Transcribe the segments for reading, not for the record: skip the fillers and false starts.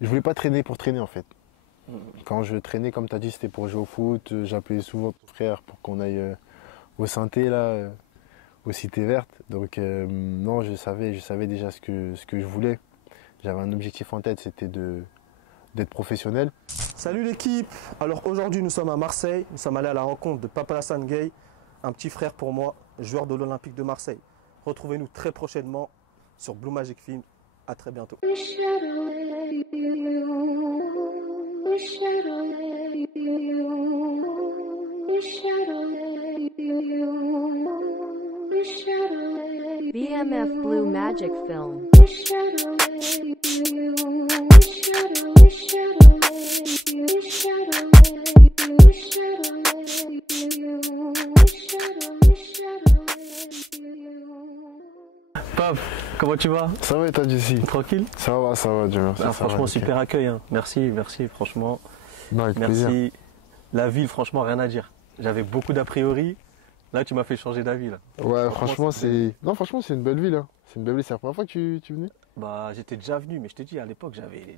je voulais pas traîner pour traîner en fait. Quand je traînais, comme tu as dit, c'était pour jouer au foot. J'appelais souvent ton frère pour qu'on aille au synthé, là, aux cités vertes. Donc, non, je savais déjà ce que je voulais. J'avais un objectif en tête, c'était d'être professionnel. Salut l'équipe. Alors aujourd'hui nous sommes à Marseille, nous sommes allés à la rencontre de Papa Alassane Gueye, un petit frère pour moi, joueur de l'Olympique de Marseille. Retrouvez-nous très prochainement sur Blue Magic Film. À très bientôt. BMF Blue Magic Film. Pape, comment tu vas? Ça va et toi, Jessie? Tranquille? Ça va, Dieu merci. Ah, Ça franchement, va, super accueil. Hein. Merci, franchement. non, avec Merci. plaisir. La ville, franchement, rien à dire. J'avais beaucoup d'a priori. Là, tu m'as fait changer d'avis. Là. Ouais, franchement, c'est. Non, franchement, c'est une belle ville. Hein. C'est une belle ville. C'est la première fois que tu venais? Bah, j'étais déjà venu, mais je te dis, à l'époque, j'avais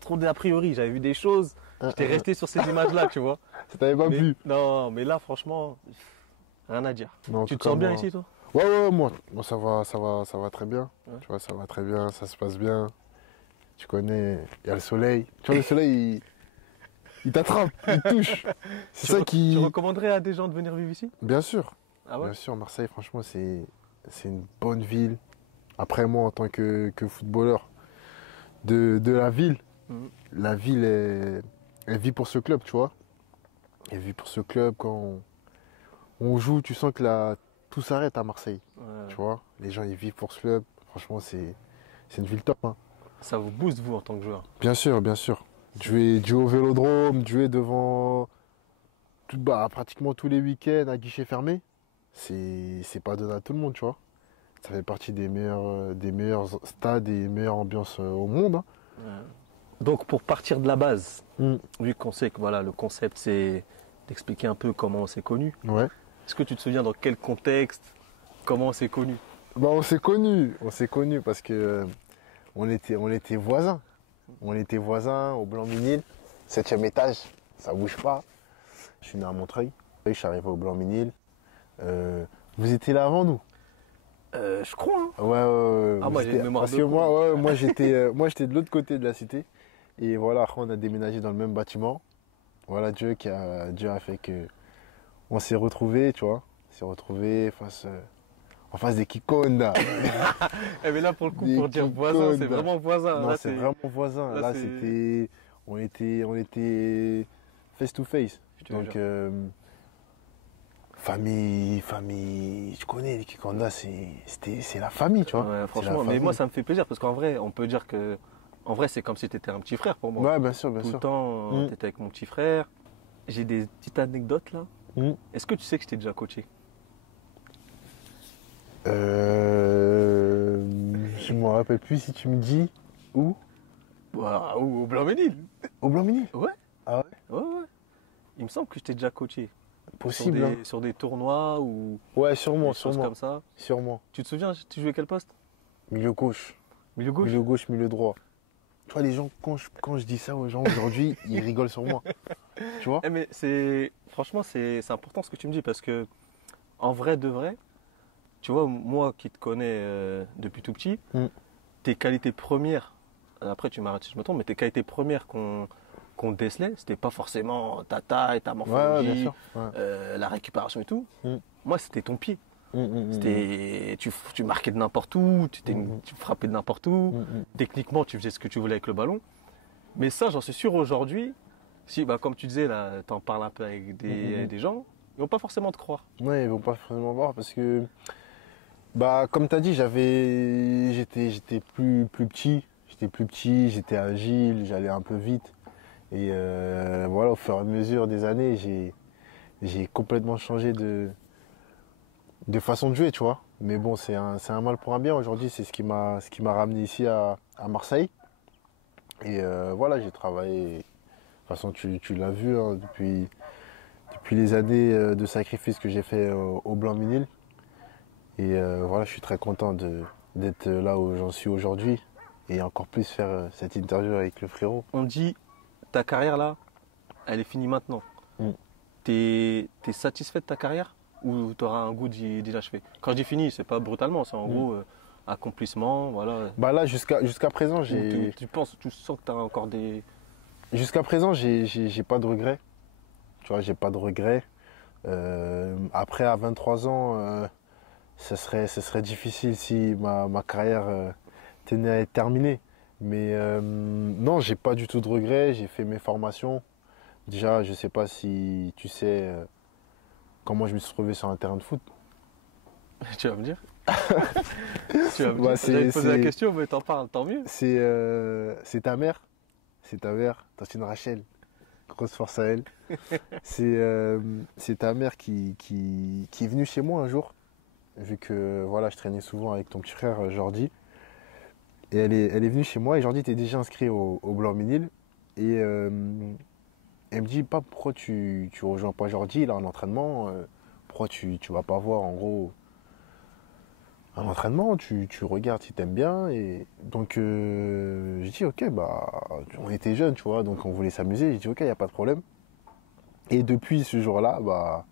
trop d'a priori. J'avais vu des choses. J'étais resté sur ces images-là, tu vois. Ça t'avait pas plu? Non, mais là, franchement, rien à dire. Non, en Tu tout te cas, sens bien moi- ici, toi? Ouais, moi ça va très bien. Ouais. Tu vois, ça va très bien, ça se passe bien. Tu connais, il y a le soleil. Tu vois, le soleil, il t'attrape, il te touche. C'est ça qui. Tu recommanderais à des gens de venir vivre ici? Bien sûr, Ah ouais? bien sûr, Marseille, franchement, c'est une bonne ville. Après, moi, en tant que footballeur de la ville, Mhm. la ville, elle vit pour ce club, tu vois. Elle vit pour ce club. Quand on joue, tu sens que tout s'arrête à Marseille. Ouais. Tu vois, les gens ils vivent pour ce club. Franchement, c'est une ville top. Hein. Ça vous booste, vous, en tant que joueur? Bien sûr, bien sûr. Jouer au Vélodrome, jouer devant pratiquement tous les week-ends à guichet fermé, c'est pas donné à tout le monde, tu vois. Ça fait partie des meilleurs stades et meilleures ambiances au monde. Hein. Ouais. Donc, pour partir de la base, Mm. vu qu'on sait que voilà, le concept, c'est d'expliquer un peu comment on s'est connu. Ouais. Est-ce que tu te souviens dans quel contexte, comment on s'est connu? Bah, on s'est connus parce que on était voisins. On était voisins au Blanc-Minil, 7e étage, ça bouge pas. Je suis né à Montreuil, je suis arrivé au Blanc-Minil. Vous étiez là avant nous? Je crois, hein. Ouais. Ah, moi, j'ai une mémoire Parce de que con. moi j'étais de l'autre côté de la cité. Et voilà, après on a déménagé dans le même bâtiment. Voilà, Dieu a fait que on s'est retrouvés, tu vois. On s'est retrouvés en face des Kikonda. Eh, mais là, pour le coup, Des pour dire voisin, c'est Kikonda. vraiment voisin. Non, Là, c'est vraiment voisin. là, Là, c'est- on était face to face. Je te Donc, jure. famille, je connais les Kikonda, c'est la famille, tu vois. Ouais, C'est la franchement, mais famille. moi, ça me fait plaisir parce qu'en vrai, on peut dire que. En vrai, c'est comme si tu étais un petit frère pour moi. Ouais, bien sûr, bien Tout le sûr. temps, Mm. tu étais avec mon petit frère. J'ai des petites anecdotes là. Mm. Est-ce que tu sais que je t'ai déjà coaché? Je me rappelle plus si tu me dis où. Au Blanc-Ménil. Au Blanc-Mini. Ouais. Ah ouais? Ouais. Il me semble que je t'ai déjà coaché. Possible. Hein. Sur des tournois ou Ouais, des sûrement, choses sûrement. comme ça. Sûrement. Tu te souviens, tu jouais quel poste? Milieu gauche. Milieu gauche? Milieu gauche, milieu droit. Tu vois, les gens, quand je dis ça aux gens aujourd'hui, ils rigolent sur moi. Tu vois? Eh, mais franchement, c'est important ce que tu me dis parce que, en vrai de vrai, tu vois, moi qui te connais depuis tout petit, Mm. tes qualités premières, après tu m'arrêtes si je me trompe, mais tes qualités premières qu'on décelait, c'était pas forcément ta taille, ta Ouais, morphologie, bien sûr. Ouais. la récupération et tout. Mm. Moi, c'était ton pied. Mm. Tu marquais de n'importe où, tu frappais de n'importe où. Mm. Techniquement, tu faisais ce que tu voulais avec le ballon. Mais ça, j'en suis sûr aujourd'hui, si, comme tu disais, là, t'en parles un peu avec des gens, ils vont pas forcément te croire. Ouais, ils vont pas forcément voir parce que, comme tu as dit, j'étais plus petit. J'étais agile, j'allais un peu vite. Et voilà, au fur et à mesure des années, j'ai complètement changé de façon de jouer, tu vois. Mais bon, c'est un mal pour un bien. Aujourd'hui, c'est ce qui m'a ramené ici à Marseille. Et voilà, j'ai travaillé. De toute façon, tu l'as vu hein, depuis les années de sacrifice que j'ai fait au Blanc-Minil. Et voilà, je suis très content d'être là où j'en suis aujourd'hui. et encore plus faire cette interview avec le frérot. On dit, ta carrière là, elle est finie maintenant. Mm. T'es satisfait de ta carrière ou tu auras un goût d'inachevé? Quand je dis fini, c'est pas brutalement, c'est en gros accomplissement, voilà. Bah là, jusqu'à présent, Tu sens que tu as encore des... jusqu'à présent, j'ai pas de regrets. Tu vois, j'ai pas de regrets. Après, à 23 ans, ce serait difficile si ma carrière tenait à être terminée. Mais non, j'ai pas du tout de regrets. J'ai fait mes formations. Déjà, je sais pas si tu sais comment je me suis retrouvé sur un terrain de foot. Tu vas me dire? Tu vas me Bah, dire. J'allais te poser la question, mais t'en parles, tant mieux. C'est ta mère. C'est ta mère, Tantine Rachel. Grosse force à elle. C'est ta mère qui est venue chez moi un jour, vu que voilà, je traînais souvent avec ton petit frère Jordi. Et elle est venue chez moi et Jordi était déjà inscrit au Blanc-Ménil. Et elle me dit, pas pourquoi tu rejoins pas Jordi, il a un entraînement, pourquoi tu vas pas voir en gros un entraînement, tu regardes si t'aimes bien. Et donc j'ai dit ok, bah on était jeunes, tu vois, donc on voulait s'amuser. J'ai dit ok, il n'y a pas de problème. Et depuis ce jour-là, bah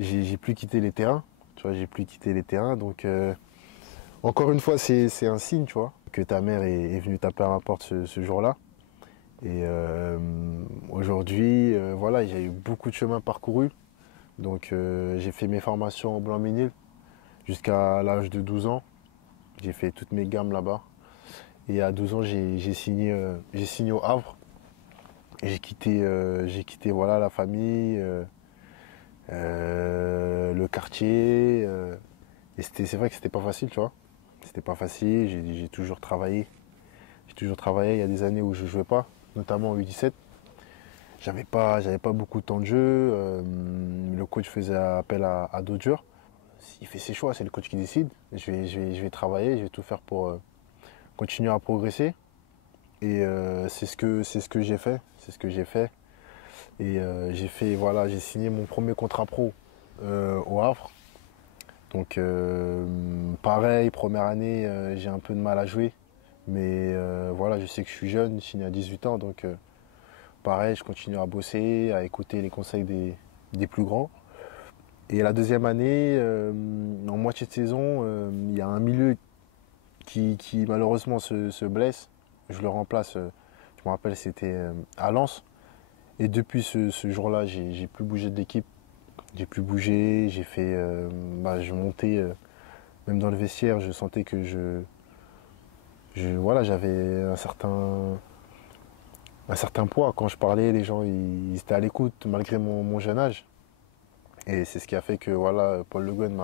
j'ai plus quitté les terrains. Tu vois, j'ai plus quitté les terrains. Donc encore une fois, c'est un signe, tu vois, que ta mère est venue taper à ma porte ce jour-là. Et aujourd'hui, voilà, j'ai eu beaucoup de chemin parcouru. Donc j'ai fait mes formations au Blanc-Ménil jusqu'à l'âge de 12 ans. J'ai fait toutes mes gammes là-bas. Et à 12 ans, j'ai signé au Havre. Et j'ai quitté voilà, la famille, le quartier. Et c'est vrai que c'était pas facile, tu vois. C'était pas facile, j'ai toujours travaillé. J'ai toujours travaillé. Il y a des années où je jouais pas, notamment en U17. J'avais pas beaucoup de temps de jeu. Le coach faisait appel à d'autres joueurs. Il fait ses choix, c'est le coach qui décide. Je vais travailler, je vais tout faire pour continuer à progresser. Et c'est ce que j'ai fait. C'est ce que j'ai fait. Et j'ai signé mon premier contrat pro au Havre. Donc pareil, première année, j'ai un peu de mal à jouer. Mais voilà, je sais que je suis jeune, je signe à 18 ans. Donc pareil, je continue à bosser, à écouter les conseils des plus grands. Et la deuxième année, en moitié de saison, il y a un milieu qui malheureusement se blesse. Je le remplace, je me rappelle, c'était à Lens. Et depuis ce jour-là, j'ai plus bougé de l'équipe. J'ai plus bougé, j'ai fait. Je montais, même dans le vestiaire, je sentais que voilà, j'avais un certain poids. Quand je parlais, les gens ils étaient à l'écoute malgré mon jeune âge. Et c'est ce qui a fait que voilà, Paul Le Guen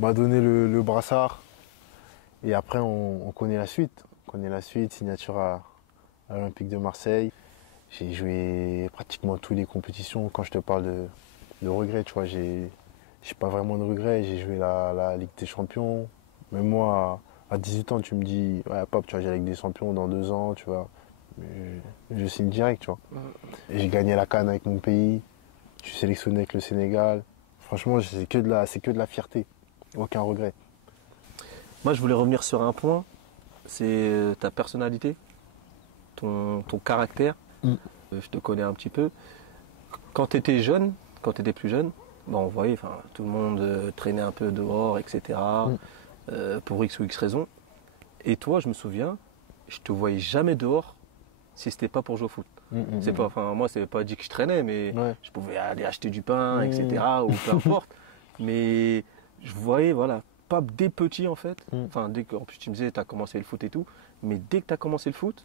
m'a donné le brassard. Et après, on connaît la suite. On connaît la suite, signature à l'Olympique de Marseille. J'ai joué pratiquement toutes les compétitions. Quand je te parle de regrets, tu vois, j'ai pas vraiment de regrets. J'ai joué la Ligue des Champions. Même moi, à 18 ans, tu me dis, ouais, Pape, tu vas jouer la Ligue des Champions dans 2 ans, tu vois. Je signe direct, tu vois. Et j'ai gagné la CAN avec mon pays. Je suis sélectionné avec le Sénégal. Franchement, c'est que de la fierté. Aucun regret. Moi, je voulais revenir sur un point, c'est ta personnalité, ton caractère. Je te connais un petit peu. Quand tu étais jeune, quand tu étais plus jeune, on voyait tout le monde traînait un peu dehors, etc. Pour X ou X raisons. Et toi, je me souviens, je te voyais jamais dehors si c'était pas pour jouer au foot. Moi, c'est pas dit que je traînais, mais je pouvais aller acheter du pain, etc. Ou peu importe. Mais je voyais, voilà, pas dès petit en fait. En plus, tu me disais, tu as commencé le foot et tout. Mais dès que tu as commencé le foot,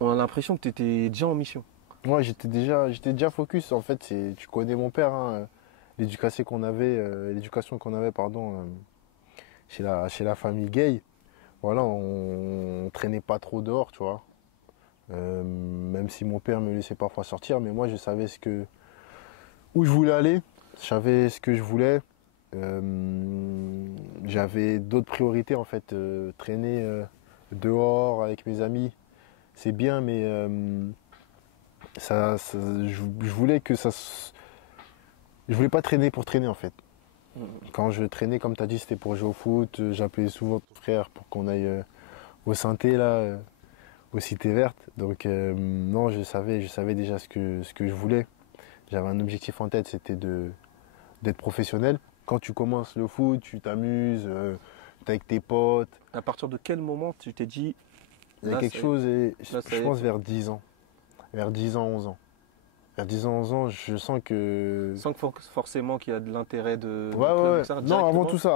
on a l'impression que tu étais déjà en mission. Moi, j'étais déjà focus. En fait, tu connais mon père, hein, l'éducation qu'on avait, pardon, chez la famille Gay. Voilà, on traînait pas trop dehors, tu vois. Même si mon père me laissait parfois sortir, mais moi je savais où je voulais aller, je savais ce que je voulais. J'avais d'autres priorités en fait. Traîner dehors avec mes amis, c'est bien, mais je voulais je voulais pas traîner pour traîner en fait. Quand je traînais, comme tu as dit, c'était pour jouer au foot. J'appelais souvent ton frère pour qu'on aille au synthé, là, aux Cités Vertes. Donc, non, je savais déjà ce que je voulais. J'avais un objectif en tête, c'était d'être professionnel. Quand tu commences le foot, tu t'amuses, t'es avec tes potes. À partir de quel moment tu t'es dit, Il y a là, quelque ça y est, chose, et là, ça y je est, pense vers 10 ans. Vers 10 ans, 11 ans. Vers 10 ans, 11 ans, je sens que. sans que forcément qu'il y a de l'intérêt de Ouais, club, ouais, ouais. etc., Non, directement.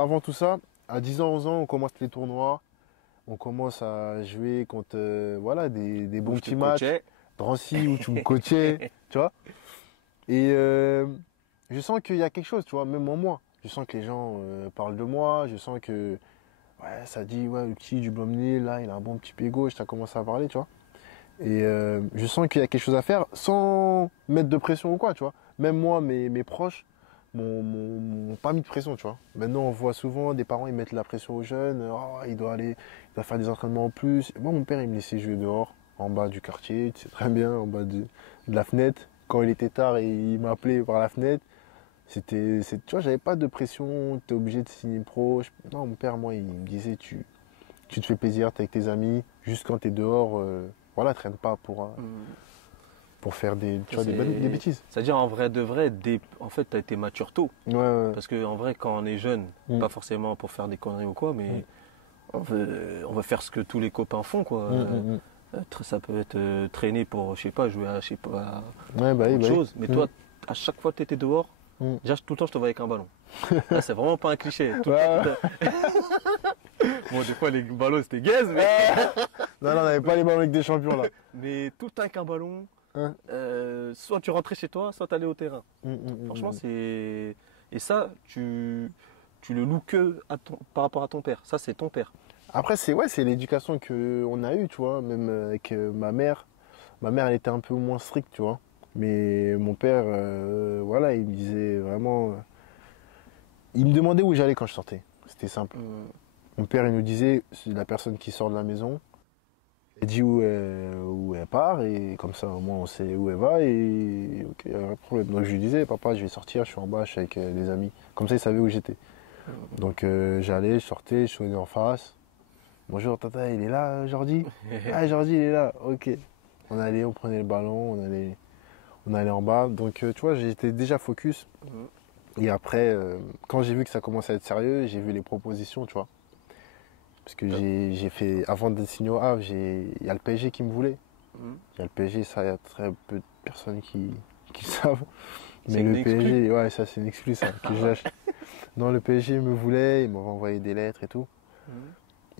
avant tout ça, à 10 ans, 11 ans, on commence les tournois. On commence à jouer contre voilà, des Où bons je te petits matchs. coachais. Drancy, où tu me coachais, tu vois. Et je sens qu'il y a quelque chose, tu vois, même en moi. Je sens que les gens parlent de moi. Je sens que ouais, ça dit, ouais, le petit du Blomnil, là, il a un bon petit pied gauche. Tu as commencé à parler, tu vois. Et je sens qu'il y a quelque chose à faire sans mettre de pression ou quoi, tu vois. Même moi, mes proches m'ont pas mis de pression, tu vois. Maintenant, on voit souvent des parents, ils mettent la pression aux jeunes. Oh, il doit faire des entraînements en plus. Moi, mon père, il me laissait jouer dehors, en bas du quartier, tu sais très bien, en bas de la fenêtre. Quand il était tard et il m'appelait par la fenêtre, tu vois, j'avais pas de pression, tu es obligé de signer pro. Non, mon père, moi, il me disait, tu te fais plaisir, tu es avec tes amis, juste quand tu es dehors, voilà, traîne pas Hmm. pour faire tu vois, C'est- des bêtises. C'est-à-dire en vrai de vrai, en fait, tu as été mature tôt. Ouais, ouais. Parce qu'en vrai, quand on est jeune, Mm. pas forcément pour faire des conneries ou quoi, mais Mm. on veut faire ce que tous les copains font, quoi. Mm. Ça peut être traîner pour, je sais pas, jouer à, je sais pas, Ouais, bah oui, autre bah oui. chose. Mais Mm. toi, à chaque fois que tu étais dehors, Mm. déjà tout le temps, je te voyais avec un ballon. Là, c'est vraiment pas un cliché. Tout le Ouais, temps, bon, des fois, les ballons, c'était gaze, mais... Non, non, on n'avait pas les ballons avec des champions là. mais tout le temps avec un ballon. Hein. Soit tu rentrais chez toi, soit tu allais au terrain. Mm. Franchement, c'est... Et ça, tu le loues que par rapport à ton père. Ça, c'est ton père. Après, c'est l'éducation qu'on a eue, tu vois, même avec ma mère. Ma mère, elle était un peu moins stricte, tu vois. Mais mon père, voilà, il me disait vraiment. Il me demandait où j'allais quand je sortais. C'était simple. Mon père, il nous disait, c'est la personne qui sort de la maison. Elle dit où elle part et comme ça au moins on sait où elle va et ok, y a pas de problème. Donc je lui disais, papa, je vais sortir, je suis en bas, je suis avec les amis. Comme ça, il savait où j'étais. Donc j'allais, je sortais, je sonnais en face. Bonjour tata, il est là, Jordi? Ah, Jordi, il est là, ok. On allait, on prenait le ballon, on allait en bas. Donc tu vois, j'étais déjà focus. Et après, quand j'ai vu que ça commençait à être sérieux, j'ai vu les propositions, tu vois. Parce que j'ai fait, avant d'être signé au Havre, il y a le PSG qui me voulait. Il y a le PSG, ça, il y a très peu de personnes qui le savent. C'est Mais une le exclue. PSG, ouais, ça c'est une exclue, ça, que je lâche. Non, le PSG me voulait, il m'avait envoyé des lettres et tout.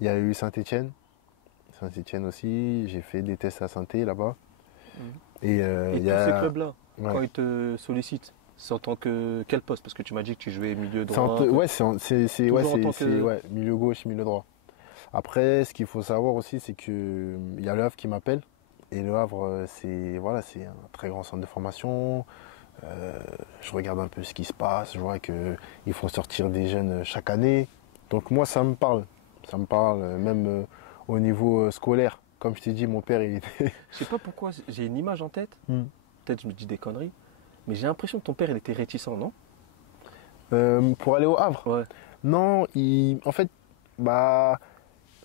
Il y a eu Saint-Étienne. Saint-Étienne aussi, j'ai fait des tests à Saint-Étienne là-bas. Et Et il y tous a. ces clubs-là, Ouais. quand ils te sollicitent, c'est en tant que quel poste? Parce que tu m'as dit que tu jouais milieu droit. Ouais, Toujours en tant que- ouais, milieu gauche, milieu droit. Après, ce qu'il faut savoir aussi, c'est que il y a le Havre qui m'appelle. Et le Havre, c'est un très grand centre de formation. Je regarde un peu ce qui se passe. Je vois qu'ils font sortir des jeunes chaque année. Donc moi, ça me parle. Ça me parle, même au niveau scolaire. Comme je t'ai dit, mon père, il était. Je sais pas pourquoi, j'ai une image en tête. Hmm. Peut-être je me dis des conneries. Mais j'ai l'impression que ton père, il était réticent, non? Pour aller au Havre. Ouais. Non, en fait, bah,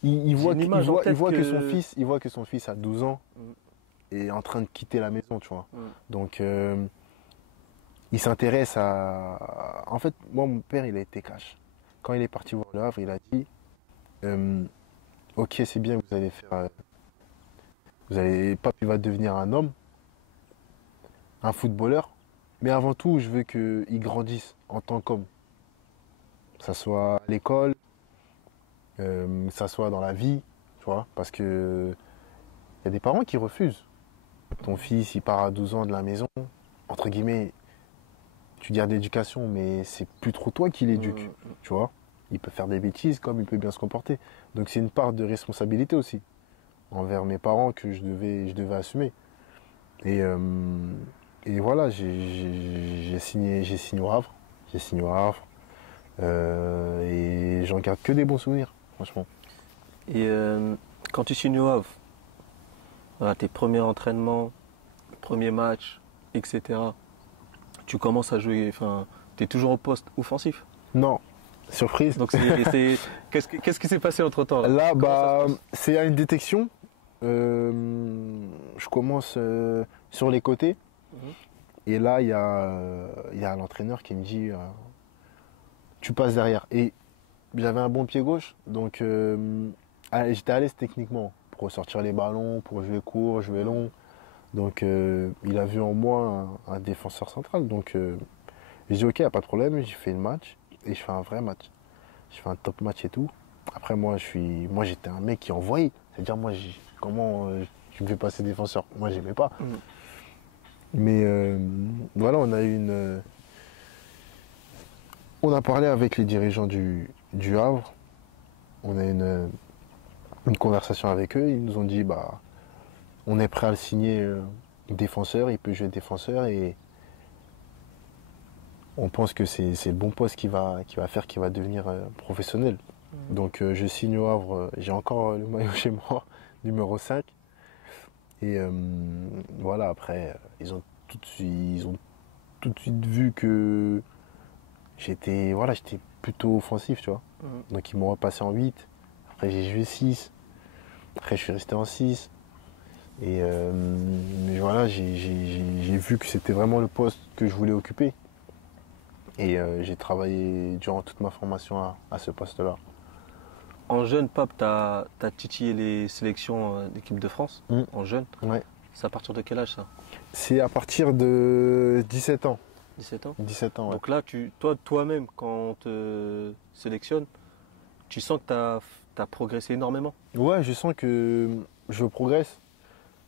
il voit, une image en tête il voit que son fils a 12 ans Mm. et est en train de quitter la maison, tu vois. Mm. Donc, il s'intéresse à. En fait, moi, mon père, il a été cash. Quand il est parti voir le Havre, il a dit, ok, c'est bien, vous allez faire, Pape, il va devenir un homme, un footballeur, mais avant tout, je veux qu'il grandisse en tant qu'homme. Que ça soit à l'école, que ça soit dans la vie, tu vois, parce que il y a des parents qui refusent. Ton fils, il part à 12 ans de la maison, entre guillemets, tu gardes l'éducation, mais c'est plus trop toi qui l'éduques, tu vois. Il peut faire des bêtises comme il peut bien se comporter. Donc c'est une part de responsabilité aussi envers mes parents que je devais assumer. Et, voilà, j'ai signé au Havre. J'ai signé au Havre. Et j'en garde que des bons souvenirs, franchement. Et quand tu signes au Havre, voilà, tes premiers entraînements, premiers matchs, etc., tu commences à jouer, enfin, tu es toujours au poste offensif. Non, Surprise. Donc, qu'est-ce qui s'est passé entre-temps là? Là, Comment ça bah, se passe? c'est à une détection. Je commence sur les côtés. Mhm. Et là, il y a l'entraîneur qui me dit tu passes derrière. Et j'avais un bon pied gauche, donc j'étais à l'aise techniquement pour sortir les ballons, pour jouer court, jouer long. Donc il a vu en moi un défenseur central. Donc j'ai dit ok, y a pas de problème, j'ai fait le match et je fais un vrai match. Je fais un top match et tout. Après moi j'étais un mec qui envoyait. C'est-à-dire moi comment tu me fais passer défenseur? Moi j'aimais pas. Mhm. Mais voilà, on a parlé avec les dirigeants du Havre. On a une conversation avec eux. Ils nous ont dit bah on est prêt à le signer défenseur, il peut jouer défenseur et on pense que c'est le bon poste qui va faire qu'il va devenir professionnel. Donc je signe au Havre, j'ai encore le maillot chez moi, numéro 5. Et voilà, après, ils ont tout de suite vu que j'étais plutôt offensif, tu vois. Mhm. Donc ils m'ont repassé en 8. Après j'ai joué 6. Après je suis resté en 6. Et mais voilà, j'ai vu que c'était vraiment le poste que je voulais occuper. Et j'ai travaillé durant toute ma formation à ce poste-là. En jeune, Pape, tu as titillé les sélections d'équipe de France, Mhm. en jeune. Ouais. C'est à partir de quel âge ça? C'est à partir de 17 ans. 17 ans? 17 ans, ouais. Donc là, toi-même, quand on te sélectionne, tu sens que tu as progressé énormément. Ouais, je sens que je progresse.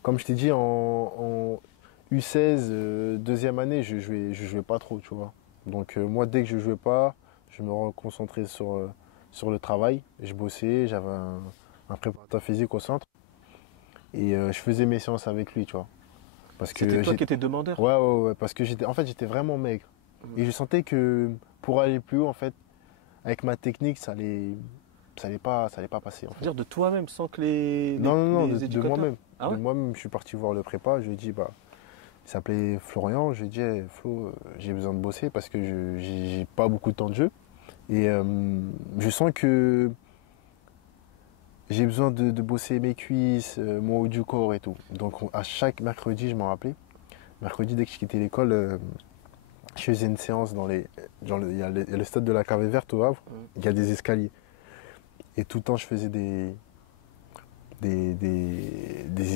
Comme je t'ai dit, en U16, deuxième année, je jouais pas trop, tu vois. Donc moi, dès que je jouais pas, je me reconcentrais sur le travail. Je bossais, j'avais un préparateur physique au centre. Et je faisais mes séances avec lui, tu vois. Parce que C'était toi qui étais demandeur. ouais, parce que j'étais vraiment maigre. Et je sentais que pour aller plus haut, en fait, avec ma technique, ça allait pas passer, en fait. C'est-à-dire de toi-même, sans que les Non, les de éducateurs. moi-même. Ah ouais? De moi-même, je suis parti voir le prépa, je lui ai dit, bah, il s'appelait Florian, je lui ai dit, hey, Flo, j'ai besoin de bosser parce que j'ai pas beaucoup de temps de jeu. Et je sens que j'ai besoin de bosser mes cuisses, mon haut du corps et tout. Donc à chaque mercredi, je m'en rappelais. Mercredi, dès que je quittais l'école, je faisais une séance il y a le stade de la Cave Verte au Havre, il y a des escaliers. Et tout le temps, je faisais des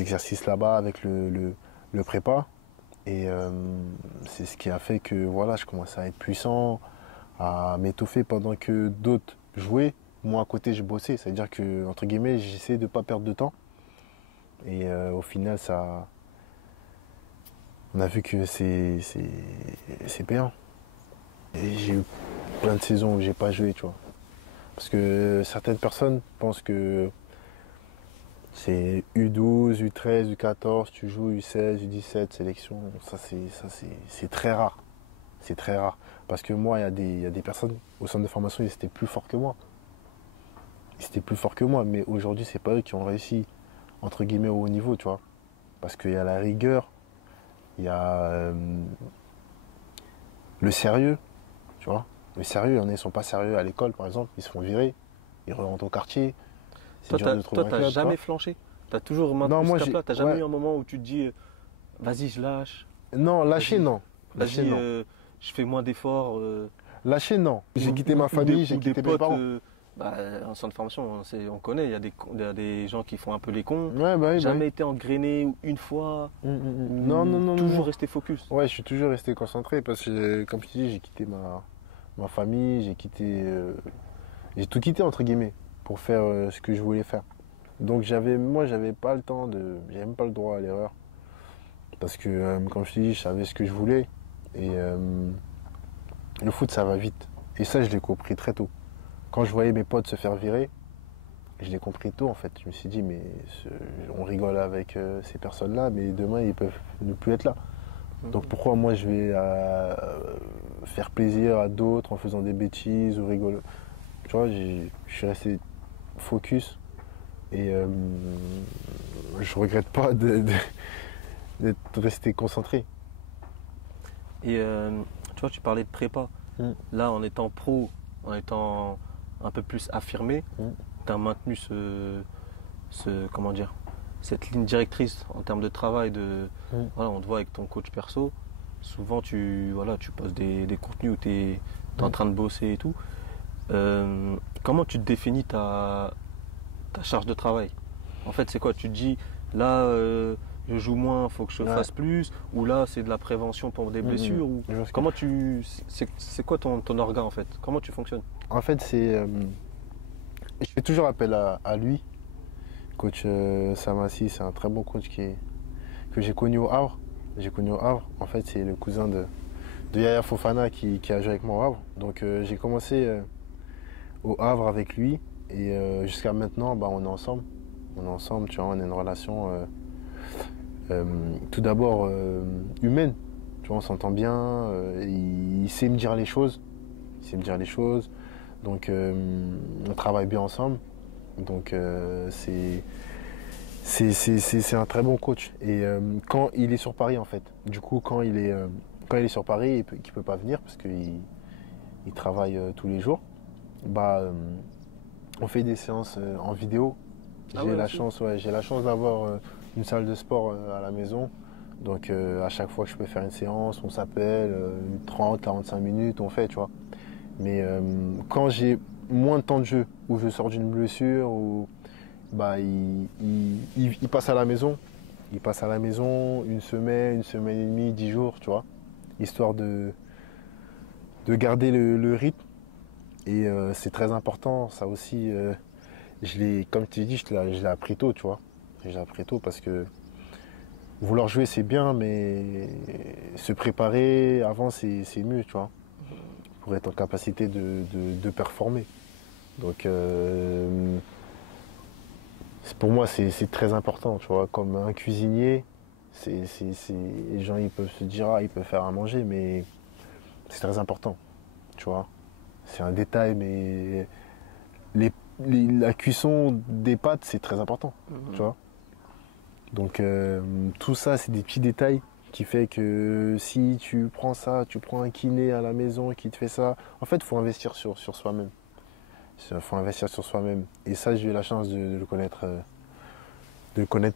exercices là-bas avec le prépa. Et c'est ce qui a fait que voilà, je commençais à être puissant, à m'étoffer pendant que d'autres jouaient. Moi, à côté, je bossais. C'est-à-dire que, entre guillemets, j'essayais de ne pas perdre de temps. Et au final, on a vu que c'est payant. Et j'ai eu plein de saisons où j'ai pas joué, tu vois. Parce que certaines personnes pensent que c'est U12, U13, U14, tu joues U16, U17, sélection. Ça, c'est très rare. C'est très rare. Parce que moi, il y a des personnes au centre de formation, ils étaient plus forts que moi. Ils étaient plus forts que moi. Mais aujourd'hui, c'est pas eux qui ont réussi, entre guillemets, au haut niveau, tu vois. Parce qu'il y a la rigueur, il y a le sérieux, tu vois. Le sérieux, il y en a, ils sont pas sérieux à l'école, par exemple. Ils se font virer, ils rentrent au quartier. C'est dur de trouver un Toi, t'as club, tu jamais vois. flanché. T'as toujours maintenu Non, moi, ce cap-là. T'as jamais ouais. eu un moment où tu te dis, vas-y, je lâche. Non, lâcher, non. Lâcher, Vas-y, non. je fais moins d'efforts. Lâcher, non. J'ai quitté ma Ou famille, j'ai ou des quitté mes potes, parents. en centre de formation, on connaît, il y a des gens qui font un peu les cons. Ouais, bah oui, bah Jamais oui. été engrainé une fois. Non, non. Toujours resté focus. Ouais, je suis toujours resté concentré parce que, comme je te dis, j'ai quitté ma famille, j'ai tout quitté, entre guillemets, pour faire ce que je voulais faire. Donc j'avais pas le temps j'avais même pas le droit à l'erreur. Parce que, comme je te dis, je savais ce que je voulais. Et le foot, ça va vite. Et ça, je l'ai compris très tôt. Quand je voyais mes potes se faire virer, je l'ai compris tôt, en fait. Je me suis dit, mais on rigole avec ces personnes-là, mais demain, ils peuvent ne plus être là. Donc pourquoi moi, je vais faire plaisir à d'autres en faisant des bêtises ou rigoler. Tu vois, je suis resté focus. Et je regrette pas d'être resté concentré. Et tu vois, tu parlais de prépa. Mm. Là, en étant pro, en étant un peu plus affirmé, tu as maintenu comment dire, cette ligne directrice en termes de travail. Voilà, on te voit avec ton coach perso. Souvent, tu postes des contenus où tu es en train de bosser et tout. Comment tu te définis ta charge de travail? En fait, c'est quoi? Tu te dis, là, je joue moins, il faut que je fasse plus, ou là, c'est de la prévention pour des blessures, ou comment c'est quoi ton orga en fait? Comment tu fonctionnes? En fait, je fais toujours appel à lui. Coach Samassi, c'est un très bon coach que j'ai connu au Havre. En fait, c'est le cousin de Yaya Fofana qui a joué avec moi au Havre. Donc, j'ai commencé au Havre avec lui. Et jusqu'à maintenant, bah, on est ensemble. Tu vois, on a une relation tout d'abord humaine. Tu vois, on s'entend bien. Il sait me dire les choses. Donc, on travaille bien ensemble. Donc, c'est un très bon coach. Et quand il est sur Paris, en fait, du coup, quand il est sur Paris et qu'il ne peut pas venir parce qu'il travaille tous les jours, bah, on fait des séances en vidéo. J'ai la chance d'avoir une salle de sport à la maison. Donc à chaque fois que je peux faire une séance, on s'appelle, 30, 45 minutes, on fait, tu vois. Mais quand j'ai moins de temps de jeu, ou je sors d'une blessure, bah, il passe à la maison. Il passe à la maison une semaine et demie, 10 jours, tu vois. Histoire de garder le rythme. Et c'est très important, ça aussi. Comme tu dis, je l'ai appris tôt, tu vois. Je l'ai appris tôt parce que vouloir jouer, c'est bien, mais se préparer avant, c'est mieux, tu vois. Pour être en capacité de performer. Donc, pour moi, c'est très important, tu vois. Comme un cuisinier, les gens, ils peuvent se dire, ah, ils peuvent faire à manger, mais c'est très important, tu vois. C'est un détail, mais la cuisson des pâtes, c'est très important, tu vois. Donc tout ça, c'est des petits détails qui fait que si tu prends ça, tu prends un kiné à la maison qui te fait ça, en fait, il faut investir sur soi-même. Il faut investir sur soi-même. Et ça, j'ai eu la chance de le connaître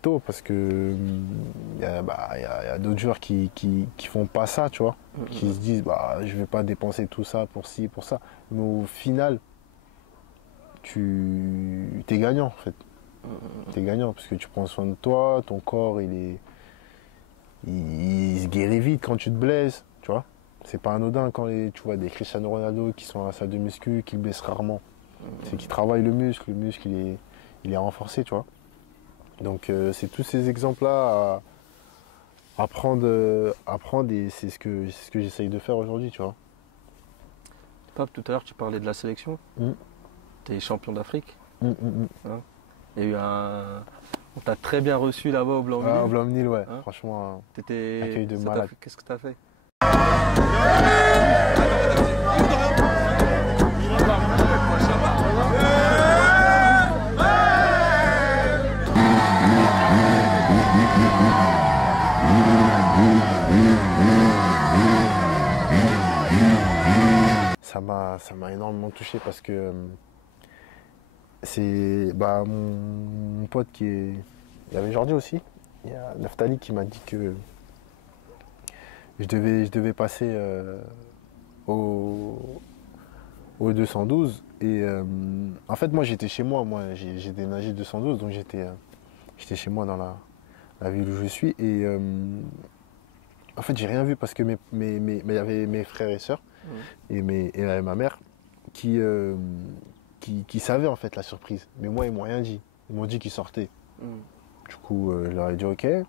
tôt parce que y a d'autres joueurs qui font pas ça, tu vois. Qui se disent, bah, je vais pas dépenser tout ça pour ci, pour ça. Mais au final, tu es gagnant, en fait. Tu es gagnant parce que tu prends soin de toi, ton corps, il se guérit vite quand tu te blesses, tu vois. C'est pas anodin quand tu vois des Cristiano Ronaldo qui sont à la salle de muscu, qui blessent rarement. C'est qu'ils travaillent le muscle il est renforcé, tu vois. Donc c'est tous ces exemples-là à prendre et c'est ce que j'essaye de faire aujourd'hui, tu vois. Pape, tout à l'heure tu parlais de la sélection. Tu es champion d'Afrique. Hein, il y a eu on t'a très bien reçu là-bas au Blanc-Nil. Ah, au Blanc-Nil, ouais. Franchement, accueil de malade. Qu'est-ce que tu as fait? Ça m'a énormément touché parce que c'est mon pote il y avait Jordi aussi. Il y a Naftali qui m'a dit que je devais passer au 212. Et en fait, moi, j'étais chez moi. Moi, j'ai déménagé 212, donc j'étais chez moi dans la ville où je suis. Et en fait, j'ai rien vu parce que il y avait mes frères et sœurs et ma mère qui savaient en fait la surprise. Mais moi, ils m'ont rien dit. Ils m'ont dit qu'ils sortaient. Du coup, je leur ai dit OK. Et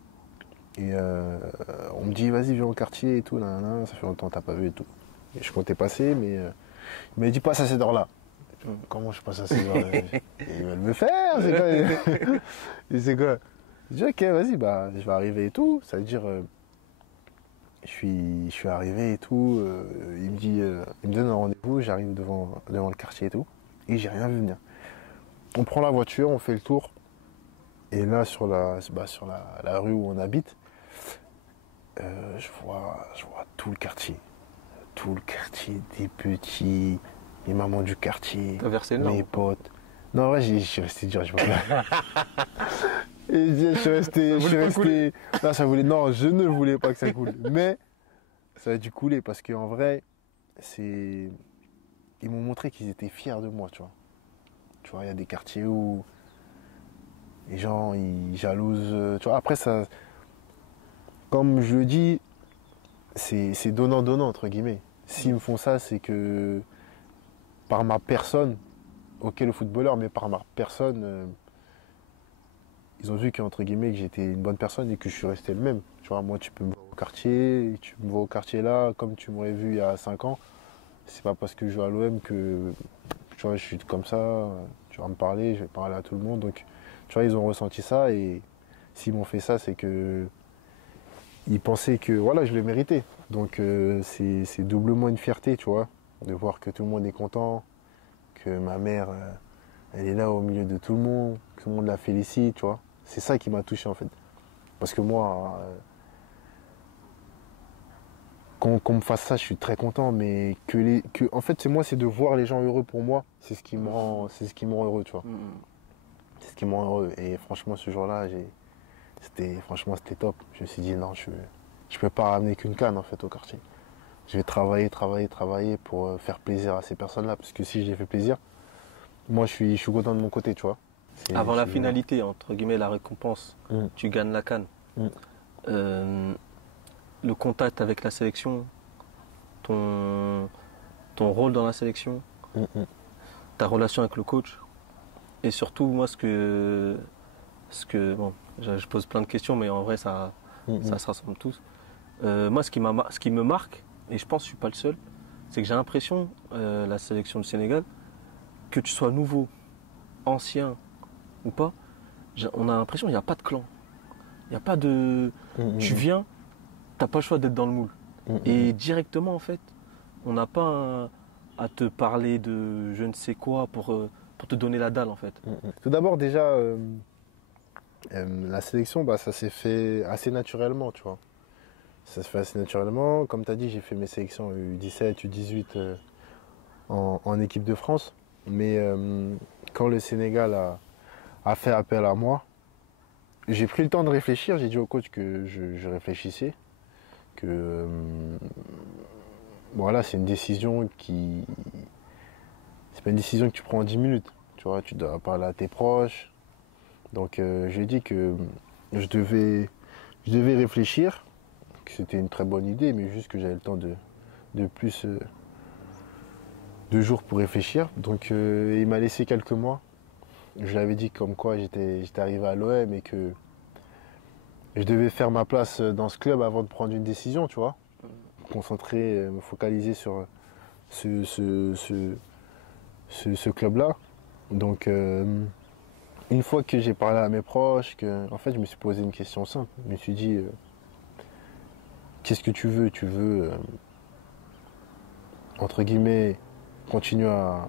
on me dit, vas-y, viens au quartier et tout. Nan, ça fait longtemps que t'as pas vu et tout. Et je comptais passer, mais il m'a dit, passe à cette heure-là. Comment je passe à cette heure-là? Ils veulent me faire, c'est quoi? C'est quoi? Je dis, OK, vas-y, bah, je vais arriver et tout. Ça veut dire, je suis arrivé et tout. Il me donne un rendez-vous, j'arrive devant le quartier et tout. Et j'ai rien vu venir. On prend la voiture, on fait le tour. Et là, sur la rue où on habite, je vois tout le quartier. Tout le quartier, des petits, les mamans du quartier, T'as versé une larme mes ou pas? potes. Non, en vrai, je suis resté dur, je vois pas. Et je suis resté, je suis voulait pas resté. Non, ça voulait. Non, je ne voulais pas que ça coule. Mais ça a dû couler parce qu'en vrai, c'est. Ils m'ont montré qu'ils étaient fiers de moi, tu vois. Tu vois, il y a des quartiers où les gens, ils jalousent. Tu vois, après, ça. Comme je le dis, c'est donnant-donnant, entre guillemets. S'ils me font ça, c'est que par ma personne, ok, le footballeur, mais par ma personne, ils ont vu qu'entre guillemets, que j'étais une bonne personne et que je suis resté le même. Tu vois, moi, tu peux me voir au quartier, tu me vois au quartier là, comme tu m'aurais vu il y a 5 ans. C'est pas parce que je joue à l'OM que, tu vois, je suis comme ça. Tu vas me parler, je vais parler à tout le monde. Donc, tu vois, ils ont ressenti ça et s'ils m'ont fait ça, c'est que ils pensaient que, voilà, je le méritais. Donc, c'est doublement une fierté, tu vois, de voir que tout le monde est content, que ma mère, elle est là au milieu de tout le monde la félicite, tu vois. C'est ça qui m'a touché en fait. Parce que moi, qu'on me fasse ça, je suis très content, mais en fait, c'est moi, c'est de voir les gens heureux pour moi, c'est ce qui me rend heureux, tu vois. C'est ce qui me rend heureux. Et franchement, ce jour-là, franchement, c'était top. Je me suis dit, non, je peux pas ramener qu'une canne en fait au quartier. Je vais travailler pour faire plaisir à ces personnes-là, parce que si j'ai fait plaisir, moi, je suis content de mon côté, tu vois. Avant la finalité, entre guillemets, la récompense, Mm. tu gagnes la CAN. Mm. Le contact avec la sélection, ton, ton rôle dans la sélection, Mm, mm. ta relation avec le coach, et surtout, moi, bon, je pose plein de questions, mais en vrai, ça se rassemble tous. Moi, ce qui me marque, et je pense que je suis pas le seul, c'est que j'ai l'impression, la sélection du Sénégal, que tu sois nouveau, ancien ou pas, on a l'impression qu'il n'y a pas de clan. Il n'y a pas de. Tu viens, t'as pas le choix d'être dans le moule. Et directement, en fait, on n'a pas à te parler de je ne sais quoi pour te donner la dalle, en fait. Tout d'abord, déjà, la sélection, bah, ça s'est fait assez naturellement, tu vois. Ça se fait assez naturellement. Comme tu as dit, j'ai fait mes sélections U17, U18 en équipe de France. Mais quand le Sénégal a fait appel à moi, j'ai pris le temps de réfléchir. J'ai dit au coach que je réfléchissais, que voilà, c'est une décision qui. C'est pas une décision que tu prends en 10 minutes. Tu vois, tu dois parler à tes proches. Donc j'ai dit que je devais réfléchir, que c'était une très bonne idée, mais juste que j'avais le temps de plus de jours pour réfléchir. Donc il m'a laissé quelques mois. Je l'avais dit comme quoi j'étais arrivé à l'OM et que je devais faire ma place dans ce club avant de prendre une décision, tu vois. Me concentrer, me focaliser sur ce club-là. Donc une fois que j'ai parlé à mes proches, en fait je me suis posé une question simple. Je me suis dit, qu'est-ce que tu veux? Tu veux, entre guillemets, continuer à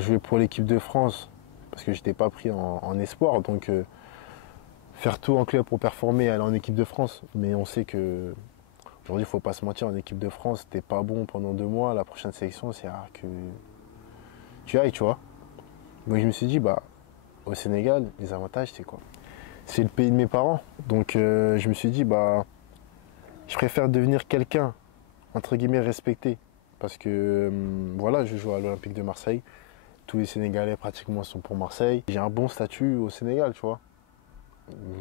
jouer pour l'équipe de France, parce que je n'étais pas pris en espoir. Donc faire tout en club pour performer, aller en équipe de France. Mais on sait que aujourd'hui, il ne faut pas se mentir, en équipe de France, t'es pas bon pendant 2 mois. La prochaine sélection, c'est rare que tu ailles, tu vois. Donc je me suis dit, bah, au Sénégal, les avantages, c'est quoi? C'est le pays de mes parents. Donc je me suis dit, bah, je préfère devenir quelqu'un, entre guillemets, respecté. Parce que voilà, je joue à l'Olympique de Marseille. Tous les Sénégalais pratiquement sont pour Marseille. J'ai un bon statut au Sénégal, tu vois.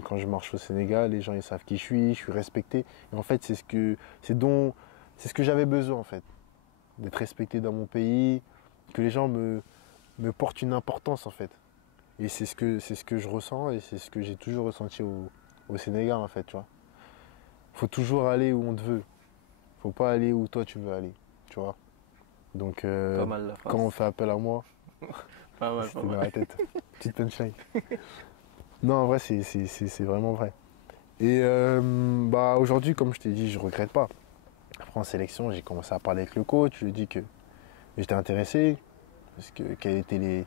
Quand je marche au Sénégal, les gens ils savent qui je suis respecté. Et en fait, c'est ce que j'avais besoin en fait, d'être respecté dans mon pays, que les gens me portent une importance en fait. Et c'est ce que je ressens et c'est ce que j'ai toujours ressenti au Sénégal en fait, tu vois. Faut toujours aller où on te veut. Faut pas aller où toi tu veux aller, tu vois. Donc Pas mal la phrase. quand on fait appel à moi, Pas mal, pas c'était dans mal. la tête. Petite punchline. Non, en vrai, c'est vraiment vrai. Et bah aujourd'hui, comme je t'ai dit, je regrette pas. Après en sélection, j'ai commencé à parler avec le coach, je lui ai dit que j'étais intéressé, parce que quels étaient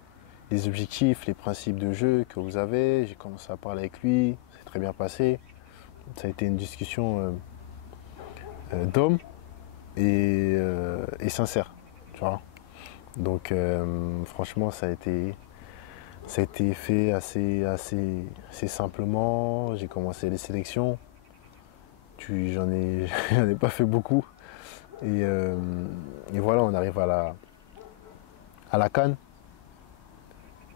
les objectifs, les principes de jeu que vous avez. J'ai commencé à parler avec lui, c'est très bien passé. Ça a été une discussion d'homme et sincère, tu vois. Donc franchement, ça a été fait assez simplement. J'ai commencé les sélections. J'en ai, j'en ai pas fait beaucoup. Et voilà, on arrive à la CAN.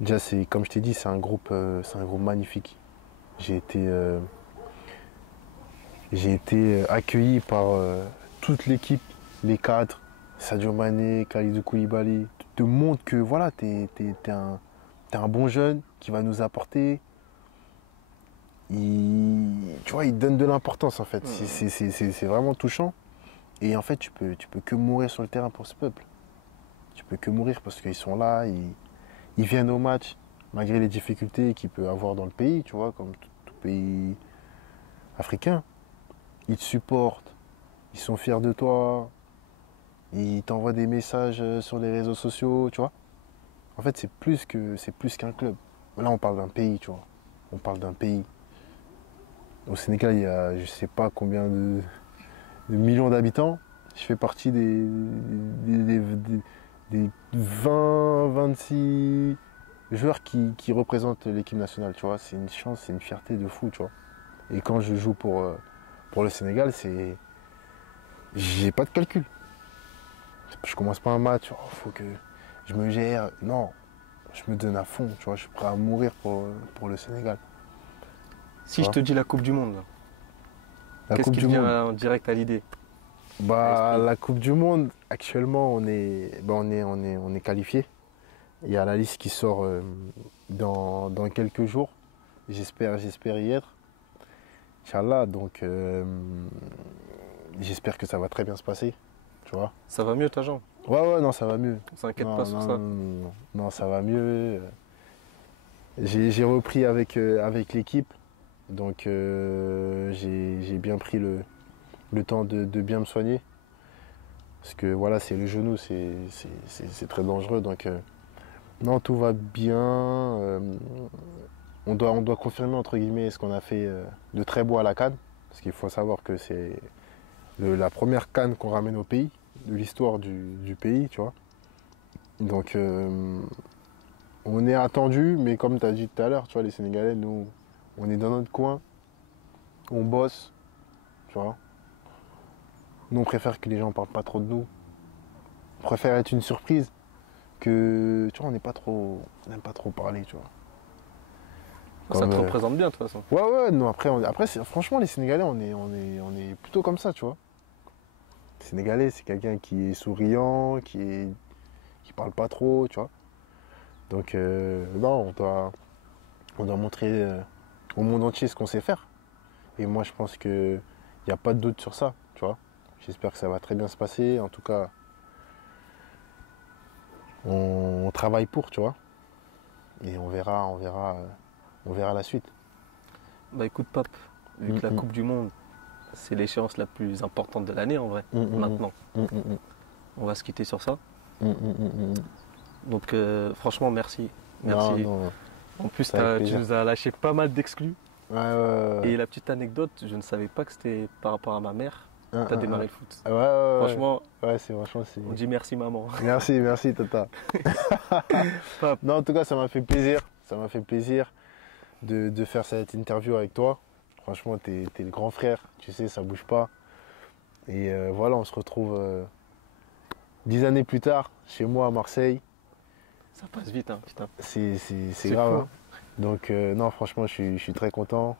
Déjà, comme je t'ai dit, c'est un groupe magnifique. J'ai été, euh, j'ai été accueilli par toute l'équipe, les cadres, Sadio Mané, Kalidou Koulibaly, te montre que voilà, t'es un bon jeune qui va nous apporter. Tu vois, il donne de l'importance en fait. C'est vraiment touchant. Et en fait, tu peux que mourir sur le terrain pour ce peuple. Tu peux que mourir parce qu'ils sont là, ils viennent au match, malgré les difficultés qu'il peut avoir dans le pays, tu vois, comme tout pays africain. Ils te supportent, ils sont fiers de toi, ils t'envoient des messages sur les réseaux sociaux, tu vois. En fait, c'est plus qu'un club. Là, on parle d'un pays, tu vois. On parle d'un pays. Au Sénégal, il y a je sais pas combien de millions d'habitants. Je fais partie des 20, 26 joueurs qui représentent l'équipe nationale, tu vois. C'est une chance, c'est une fierté de fou, tu vois. Et quand je joue pour le Sénégal, j'ai pas de calcul. Je commence pas un match, oh, faut que je me gère. Non, je me donne à fond, tu vois. Je suis prêt à mourir pour le Sénégal. Si je te dis la Coupe du Monde, là, La qu'est-ce Coupe qui du te vient Monde. en direct à l'idée? Bah, Explique. la Coupe du Monde, actuellement, on est qualifié. Il y a la liste qui sort dans quelques jours. J'espère y être. Inch'Allah, donc j'espère que ça va très bien se passer, tu vois. Ça va mieux ta jambe? Ouais, non, ça va mieux. On s'inquiète Non, pas sur non, ça. non, non, non, ça va mieux. J'ai repris avec l'équipe, donc j'ai bien pris le temps de bien me soigner. Parce que voilà, c'est le genou, c'est très dangereux. Donc non, tout va bien. On doit confirmer entre guillemets ce qu'on a fait de très beau à la CAN. Parce qu'il faut savoir que c'est la première CAN qu'on ramène au pays, de l'histoire du pays, tu vois. Donc on est attendu, mais comme tu as dit tout à l'heure, tu vois, les Sénégalais, nous, on est dans notre coin, on bosse, tu vois. Nous, on préfère que les gens ne parlent pas trop de nous. On préfère être une surprise que, tu vois, on n'aime pas trop parler, tu vois. Ça Comme, te représente bien de toute façon. ouais, non, après franchement, les Sénégalais, on est plutôt comme ça, tu vois. Le Sénégalais, c'est quelqu'un qui est souriant, qui parle pas trop, tu vois. Donc, non, on doit montrer au monde entier ce qu'on sait faire. Et moi, je pense qu'il n'y a pas de doute sur ça, tu vois. J'espère que ça va très bien se passer. En tout cas, on travaille pour, tu vois. Et on verra la suite. Bah écoute Pape, vu que la Mm, mm. Coupe du Monde, c'est l'échéance la plus importante de l'année en vrai, maintenant. On va se quitter sur ça. Donc franchement merci. Merci. Non, non, En plus c'est avec tu plaisir. nous as lâché pas mal d'exclus. Ouais. Et la petite anecdote, je ne savais pas que c'était par rapport à ma mère. Tu as démarré le foot. Ouais. Franchement, Ouais, franchement, c'est. on dit merci maman. Merci, Tata. Pape, Non, en tout cas, ça m'a fait plaisir. Ça m'a fait plaisir de faire cette interview avec toi. Franchement, t'es le grand frère. Tu sais, ça bouge pas. Et voilà, on se retrouve 10 années plus tard, chez moi à Marseille. ça passe vite hein, putain. C'est grave, fou. hein. Donc, non, franchement, je suis très content.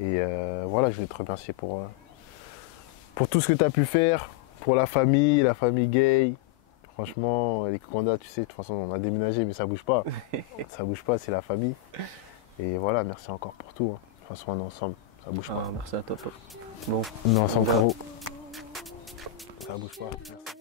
Et voilà, je vais te remercier pour tout ce que tu as pu faire, pour la famille Gay. Franchement, les Kokanda, tu sais, de toute façon, on a déménagé, mais ça bouge pas. Ça bouge pas, c'est la famille. Et voilà, merci encore pour tout, hein. De toute façon, on est ensemble, ça bouge pas. Ah, merci à toi Pape. Bon, On est ensemble, on va- frérot. Ça bouge pas. Merci.